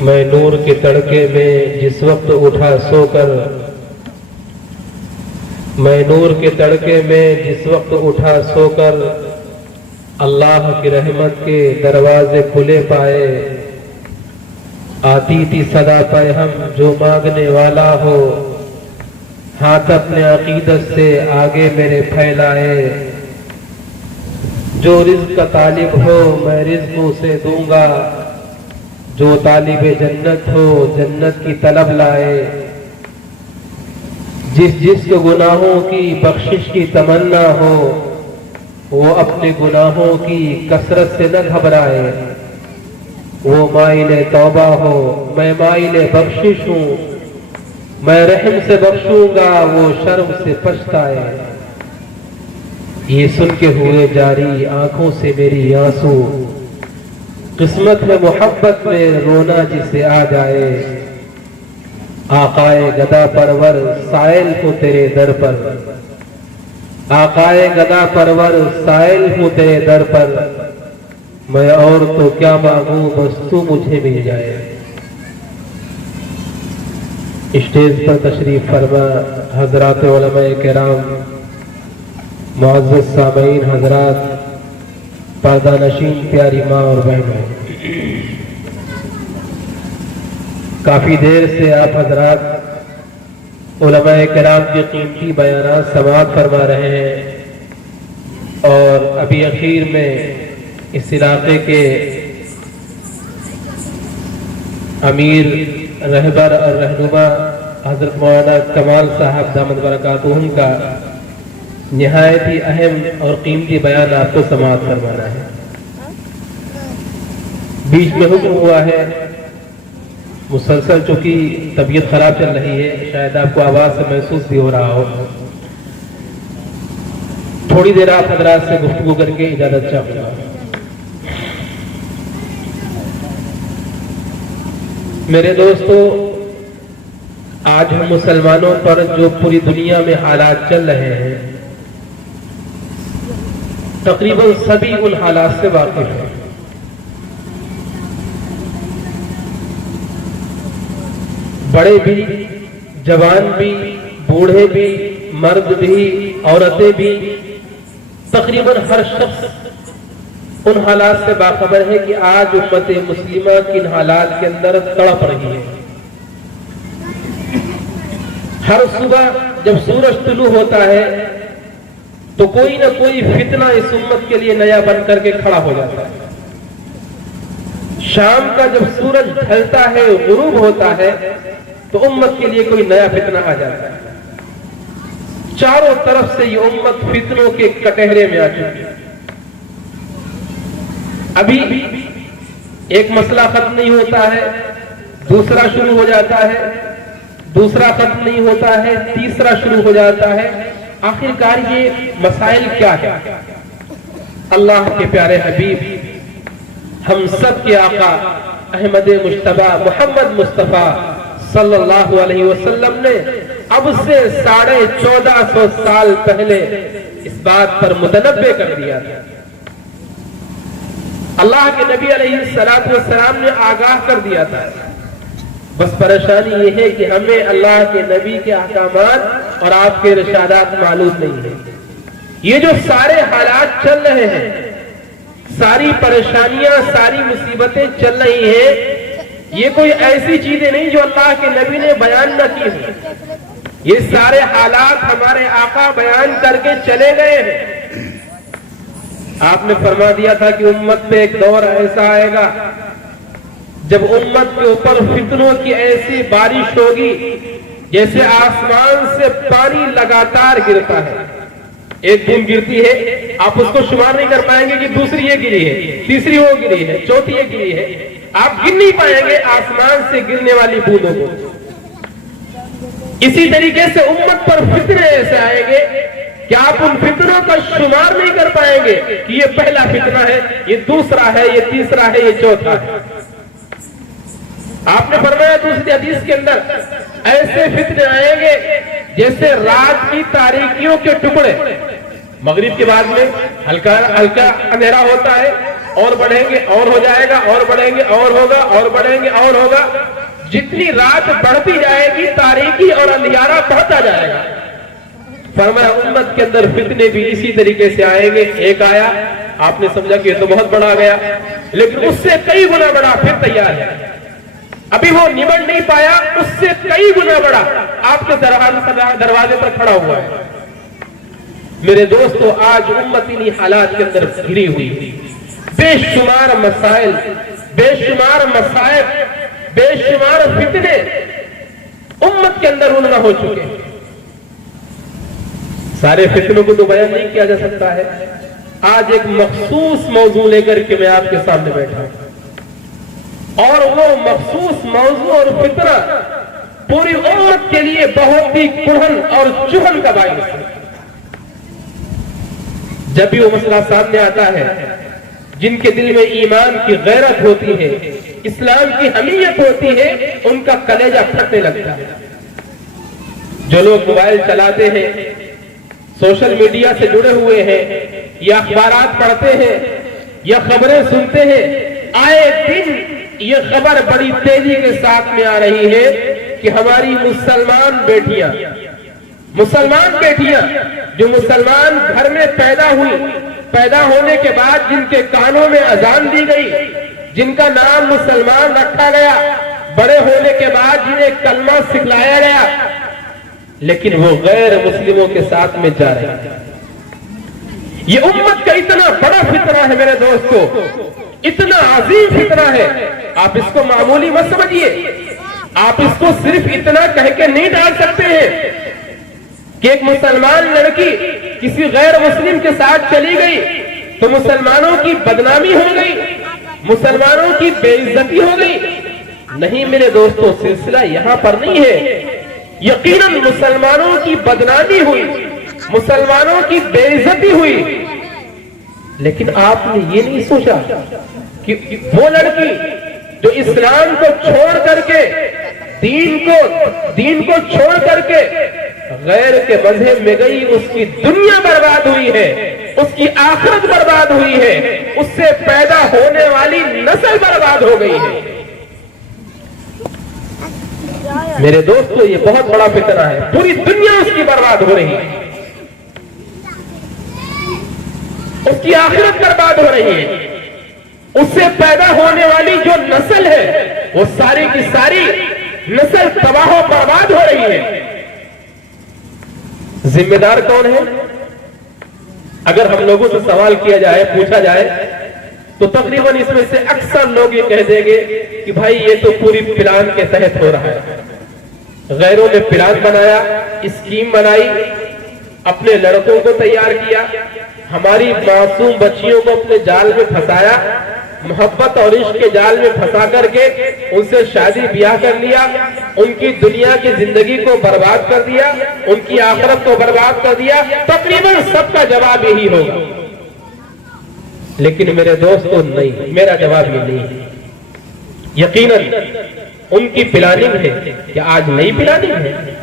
میں نور کے تڑکے میں جس وقت اٹھا سو کر، میں نور کے تڑکے میں جس وقت اٹھا سو کر، اللہ کی رحمت کے دروازے کھلے پائے، آتی تھی صدا پہ ہم جو مانگنے والا ہو، ہاتھ اپنے عقیدت سے آگے میرے پھیلائے، جو رزق کا طالب ہو میں رزق اسے دوں گا، جو طالب جنت ہو جنت کی طلب لائے، جس کو گناہوں کی بخشش کی تمنا ہو وہ اپنے گناہوں کی کثرت سے نہ گھبرائے، وہ مائل توبہ ہو میں مائل بخشش ہوں، میں رحم سے بخشوں گا وہ شرم سے پچھتائے، یہ سن کے ہوئے جاری آنکھوں سے میری آنسو، قسمت میں محبت میں رونا جسے آ جائے، آقائے گدا پرور سائل ہوں تیرے در پر، آقائے گدا پرور سائل ہوں تیرے در پر، میں اور تو کیا مانگوں بس تو مجھے مل جائے۔ اسٹیج پر تشریف فرما حضرات علماء کرام، معزز سامعین حضرات، پردہ نشین پیاری ماں اور بہنوں، کافی دیر سے آپ حضرات علماء کرام کے قیمتی بیانات سماعت فرما رہے ہیں، اور ابھی اخیر میں اس علاقے کے امیر رہبر اور رہنما حضرت مولانا کمال صاحب دامت برکاتہم کا نہایت ہی اہم اور قیمتی بیان آپ کو سماعت فرمانا ہے۔ بیچ میں حکم ہوا ہے، مسلسل چونکہ طبیعت خراب چل رہی ہے، شاید آپ کو آواز سے محسوس بھی ہو رہا ہو، تھوڑی دیر آپ حضرات سے گفتگو کر کے اجازت چاہوں گا۔ میرے دوستو، آج ہم مسلمانوں پر جو پوری دنیا میں حالات چل رہے ہیں، تقریباً سبھی ان حالات سے واقف ہیں۔ بڑے بھی، جوان بھی، بوڑھے بھی، مرد بھی، عورتیں بھی، تقریباً ہر شخص ان حالات سے باخبر ہے کہ آج امت مسلمہ کن حالات کے اندر تڑپ رہی ہے۔ ہر صبح جب سورج طلوع ہوتا ہے تو کوئی نہ کوئی فتنہ اس امت کے لیے نیا بن کر کے کھڑا ہو جاتا ہے۔ شام کا جب سورج ڈھلتا ہے، غروب ہوتا ہے، تو امت کے لیے کوئی نیا فتنہ آ جاتا ہے۔ چاروں طرف سے یہ امت فتنوں کے کٹہرے میں آ چکی ہے۔ ابھی ایک مسئلہ ختم نہیں ہوتا ہے، دوسرا شروع ہو جاتا ہے، دوسرا ختم نہیں ہوتا ہے، تیسرا شروع ہو جاتا ہے۔ آخر کار یہ مسائل کیا ہے؟ اللہ کے پیارے حبیب، ہم سب کے آقا احمد مجتبی محمد مصطفیٰ صلی اللہ علیہ وسلم نے اب سے 1450 سال پہلے اس بات پر متنبع کر دیا تھا۔ اللہ کے نبی علیہ السلام نے آگاہ کر دیا تھا۔ بس پریشانی یہ ہے کہ ہمیں اللہ کے نبی کے احکامات اور آپ کے ارشادات معلوم نہیں ہیں۔ یہ جو سارے حالات چل رہے ہیں، ساری پریشانیاں، ساری مصیبتیں چل رہی ہیں، یہ کوئی ایسی چیزیں نہیں جو اللہ کے نبی نے بیان نہ کی ہیں۔ یہ سارے حالات ہمارے آقا بیان کر کے چلے گئے ہیں۔ آپ نے فرما دیا تھا کہ امت پہ ایک دور ایسا آئے گا جب امت کے اوپر فتنوں کی ایسی بارش ہوگی جیسے آسمان سے پانی لگاتار گرتا ہے۔ ایک بوند گرتی ہے، آپ اس کو شمار نہیں کر پائیں گے کہ دوسری یہ گری ہے، تیسری وہ گری ہے، چوتھی یہ گری ہے، آپ گن نہیں پائیں گے آسمان سے گرنے والی بوندوں کو۔ اسی طریقے سے امت پر فتنے ایسے آئیں گے کہ آپ ان فتنوں کا شمار نہیں کر پائیں گے کہ یہ پہلا فتنہ ہے، یہ دوسرا ہے، یہ تیسرا ہے، یہ چوتھا ہے۔ آپ نے فرمایا دوسری حدیث کے اندر ایسے فتنے آئیں گے جیسے رات کی تاریکیوں کے ٹکڑے، مغرب کے بعد میں ہلکا ہلکا اندھیرا ہوتا ہے، اور بڑھیں گے اور ہو جائے گا، اور بڑھیں گے اور ہوگا، اور بڑھیں گے اور ہوگا. جتنی رات بڑھتی جائے گی تاریکی اور اندھیارا بڑھتا جائے گا. فرمایا امت کے اندر فتنے بھی اسی طریقے سے آئیں گے. ایک آیا، آپ نے سمجھا کہ یہ تو بہت بڑا گیا، لیکن اس سے کئی گنا بڑا پھر تیار ہے. ابھی وہ نمٹ نہیں پایا، اس سے کئی گنا بڑا آپ کے دروازے پر کھڑا ہوا ہے. میرے دوستو، آج امت انہی حالات کے اندر گھری ہوئی، بے شمار مسائل، بے شمار مصائب، بے شمار فتنے امت کے اندر رونما ہو چکے ہیں. سارے فتنوں کو تو بیان نہیں کیا جا سکتا ہے. آج ایک مخصوص موضوع لے کر کے میں آپ کے سامنے بیٹھا ہوں، اور وہ مخصوص موضوع اور فتنہ پوری امت کے لیے بہت ہی کڑھن اور چبھن کا باعث ہے. جب بھی وہ مسئلہ سامنے آتا ہے، جن کے دل میں ایمان کی غیرت ہوتی ہے، اسلام کی حمیت ہوتی ہے، ان کا کلیجہ پھٹنے لگتا ہے. جو لوگ موبائل چلاتے ہیں، سوشل میڈیا سے جڑے ہوئے ہیں، یا اخبارات پڑھتے ہیں، یا خبریں سنتے ہیں، آئے دن یہ خبر بڑی تیزی کے ساتھ میں آ رہی ہے کہ ہماری مسلمان بیٹیاں جو مسلمان گھر میں پیدا ہوئی، پیدا ہونے کے بعد جن کے کانوں میں اذان دی گئی، جن کا نام مسلمان رکھا گیا، بڑے ہونے کے بعد جنہیں کلمہ سکھلایا گیا، لیکن وہ غیر مسلموں کے ساتھ میں جا رہے ہیں. یہ امت کا اتنا بڑا فتنہ ہے میرے دوستو، اتنا عظیم فتنہ ہے. آپ اس کو معمولی مت سمجھیے. آپ اس کو صرف اتنا کہہ کے نہیں ڈال سکتے ہیں کہ ایک مسلمان لڑکی کسی غیر مسلم کے ساتھ چلی گئی تو مسلمانوں کی بدنامی ہو گئی، مسلمانوں کی بے عزتی ہو گئی. نہیں میرے دوستو، سلسلہ یہاں پر نہیں ہے. یقیناً مسلمانوں کی بدنامی ہوئی، مسلمانوں کی بے عزتی ہوئی، لیکن آپ نے یہ نہیں سوچا کہ وہ لڑکی جو اسلام کو چھوڑ کر کے، دین کو چھوڑ کر کے غیر کے مذہب میں گئی، اس کی دنیا برباد ہوئی ہے، اس کی آخرت برباد ہوئی ہے، اس سے پیدا ہونے والی نسل برباد ہو گئی ہے. میرے دوستو، یہ بہت بڑا فتنہ ہے. پوری دنیا اس کی برباد ہو رہی ہے، اس کی آخرت برباد ہو رہی ہے. اس سے پیدا ہونے والی جو نسل ہے، وہ ساری کی ساری نسل تباہ و برباد ہو رہی ہے. ذمہ دار کون ہے؟ اگر ہم لوگوں سے سوال کیا جائے، پوچھا جائے، تو تقریباً اس میں سے اکثر لوگ یہ کہہ دیں گے کہ بھائی یہ تو پوری پلان کے تحت ہو رہا ہے. غیروں نے پلان بنایا، اسکیم بنائی، اپنے لڑکوں کو تیار کیا، ہماری معصوم بچیوں کو اپنے جال میں پھنسایا، محبت اور عشق کے جال میں پھنسا کر کے ان سے شادی بیاہ کر لیا، ان کی دنیا کی زندگی کو برباد کر دیا، ان کی آخرت کو برباد کر دیا. تقریباً سب کا جواب یہی ہوگا. لیکن میرے دوستو نہیں، میرا جواب یہ نہیں ہے. یقیناً ان کی پلاننگ ہے کہ آج نئی پلاننگ ہے.